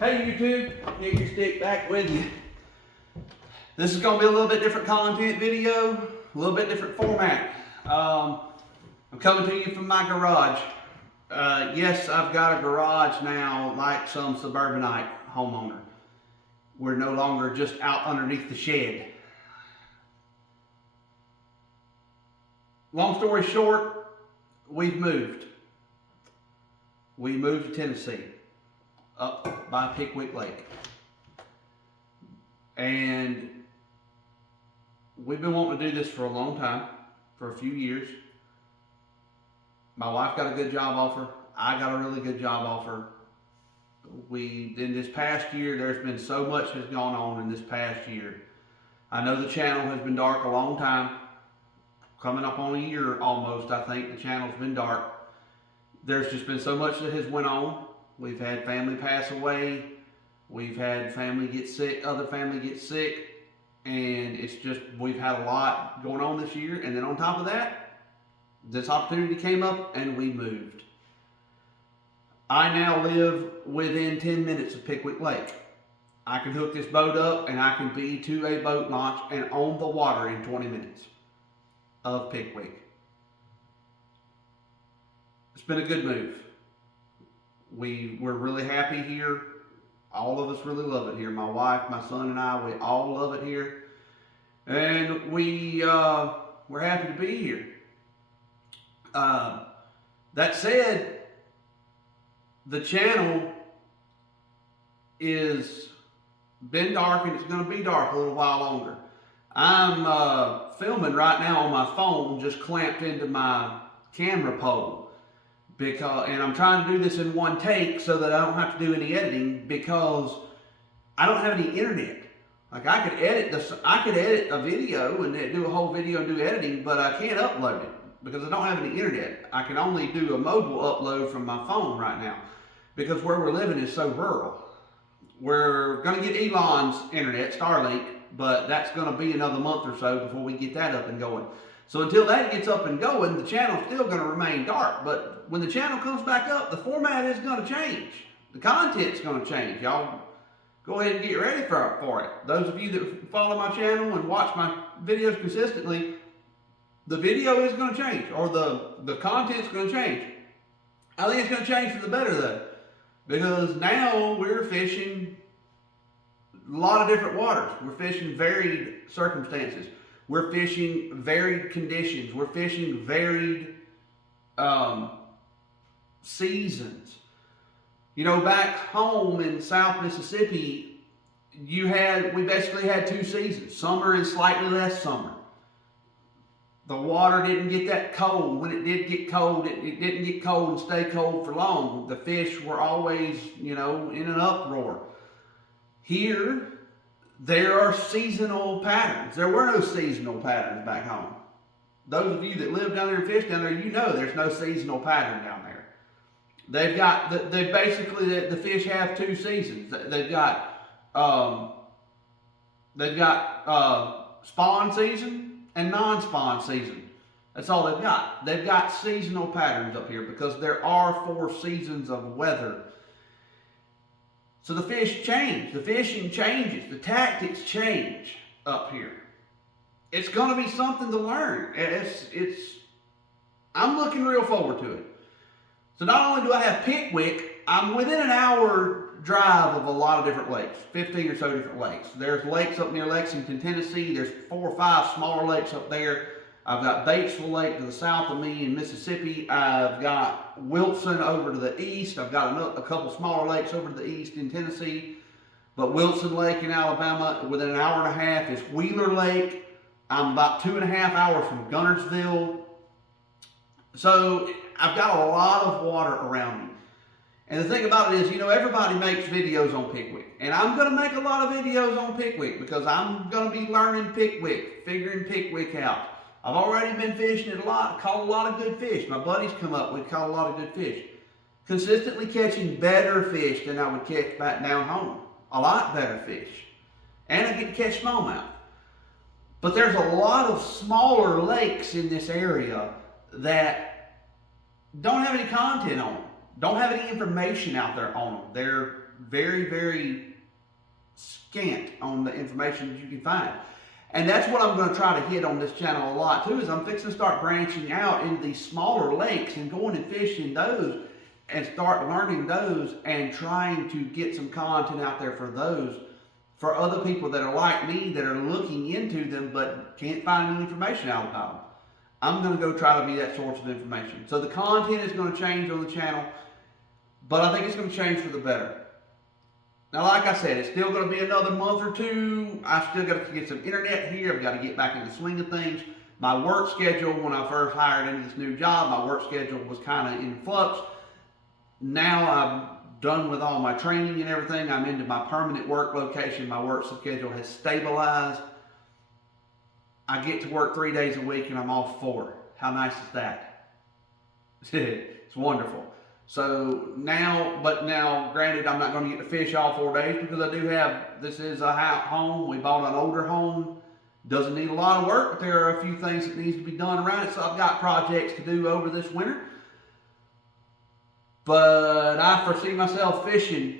Hey YouTube, Nick Your Stick back with you. This is going to be a little bit different content video, a little bit different format. I'm coming to you from my garage. Yes, I've got a garage now like some suburbanite homeowner. We're no longer just out underneath the shed. Long story short, we've moved. We moved to Tennessee, up by Pickwick Lake. And we've been wanting to do this for a long time, for a few years. My wife got a good job offer. I got a really good job offer. In this past year, there's been so much has gone on in this past year. I know the channel has been dark a long time. Coming up on a year almost, I think the channel's been dark. There's just been so much that has went on. We've had family pass away. We've had family get sick, other family get sick. And it's just, we've had a lot going on this year. And then on top of that, this opportunity came up and we moved. I now live within 10 minutes of Pickwick Lake. I can hook this boat up and I can be to a boat launch and on the water in 20 minutes of Pickwick. It's been a good move. We're really happy here. All of us really love it here. My wife, my son, and I, we all love it here. And we're happy to be here. That said, the channel is been dark and it's going to be dark a little while longer. I'm filming right now on my phone, just clamped into my camera pole. And I'm trying to do this in one take so that I don't have to do any editing because I don't have any internet. Like I could edit a video and do a whole video and do editing, but I can't upload it because I don't have any internet. I can only do a mobile upload from my phone right now because where we're living is so rural. We're going to get Elon's internet, Starlink, but that's going to be another month or so before we get that up and going. So until that gets up and going, the channel's still going to remain dark. But when the channel comes back up, the format is going to change. The content's going to change. Y'all go ahead and get ready for it. Those of you that follow my channel and watch my videos consistently, the video is going to change, or the content's going to change. I think it's going to change for the better though, because now we're fishing a lot of different waters. We're fishing varied circumstances. We're fishing varied conditions. We're fishing varied seasons. You know, back home in South Mississippi, we basically had two seasons, summer and slightly less summer. The water didn't get that cold. When it did get cold, it didn't get cold and stay cold for long. The fish were always, in an uproar. Here, there are seasonal patterns. There were no seasonal patterns back home. Those of you that live down there and fish down there, there's no seasonal pattern down there. The fish have two seasons. They've got spawn season and non-spawn season. That's all they've got. They've got seasonal patterns up here because there are 4 seasons of weather. So the fish change, the fishing changes, the tactics change up here. It's going to be something to learn. I'm looking real forward to it. So not only do I have Pickwick, I'm within an hour drive of a lot of different lakes, 15 or so different lakes. There's lakes up near Lexington, Tennessee. There's 4 or 5 smaller lakes up there. I've got Batesville Lake to the south of me in Mississippi. I've got Wilson over to the east. I've got a couple smaller lakes over to the east in Tennessee. But Wilson Lake in Alabama, within an hour and a half, is Wheeler Lake. I'm about 2.5 hours from Guntersville. So I've got a lot of water around me. And the thing about it is, everybody makes videos on Pickwick. And I'm going to make a lot of videos on Pickwick because I'm going to be learning Pickwick, figuring Pickwick out. I've already been fishing it a lot, caught a lot of good fish. My buddies come up, we caught a lot of good fish. Consistently catching better fish than I would catch back down home. A lot better fish. And I get to catch smallmouth. But there's a lot of smaller lakes in this area that don't have any content on them. Don't have any information out there on them. very, very scant on the information that you can find. And that's what I'm going to try to hit on this channel a lot too, is I'm fixing to start branching out into these smaller lakes and going and fishing those and start learning those and trying to get some content out there for those, for other people that are like me that are looking into them but can't find any information out about them. I'm going to go try to be that source of information. So the content is going to change on the channel, but I think it's going to change for the better. Now, like I said, it's still going to be another month or two. I've still got to get some internet here. I've got to get back in the swing of things. My work schedule, when I first hired into this new job, my work schedule was kind of in flux. Now I'm done with all my training and everything. I'm into my permanent work location. My work schedule has stabilized. I get to work 3 days a week and I'm off 4. How nice is that? It's wonderful. So now, granted, I'm not going to get to fish all 4 days because I do have, this is a home. We bought an older home. Doesn't need a lot of work, but there are a few things that needs to be done around it. So I've got projects to do over this winter. But I foresee myself fishing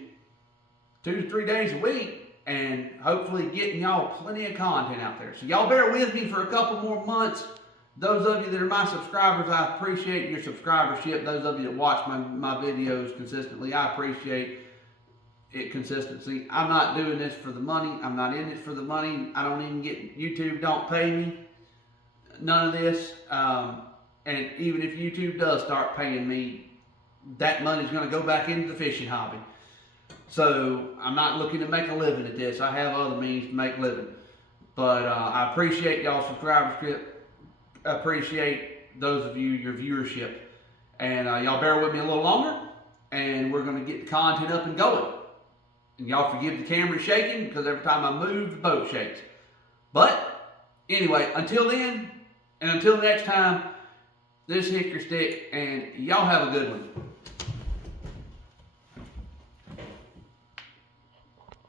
2 to 3 days a week and hopefully getting y'all plenty of content out there. So y'all bear with me for a couple more months. Those of you that are my subscribers, I appreciate your subscribership. Those of you that watch my videos consistently, I appreciate it consistency. I'm not doing this for the money. I'm not in it for the money. I don't even get, YouTube don't pay me. None of this. And even if YouTube does start paying me, that money's going to go back into the fishing hobby. So I'm not looking to make a living at this. I have other means to make a living. But I appreciate y'all's subscribership. I appreciate those of you, your viewership. And y'all bear with me a little longer. And we're going to get the content up and going. And y'all forgive the camera shaking because every time I move, the boat shakes. But anyway, until then, and until next time, this is Hickory Stick, and y'all have a good one.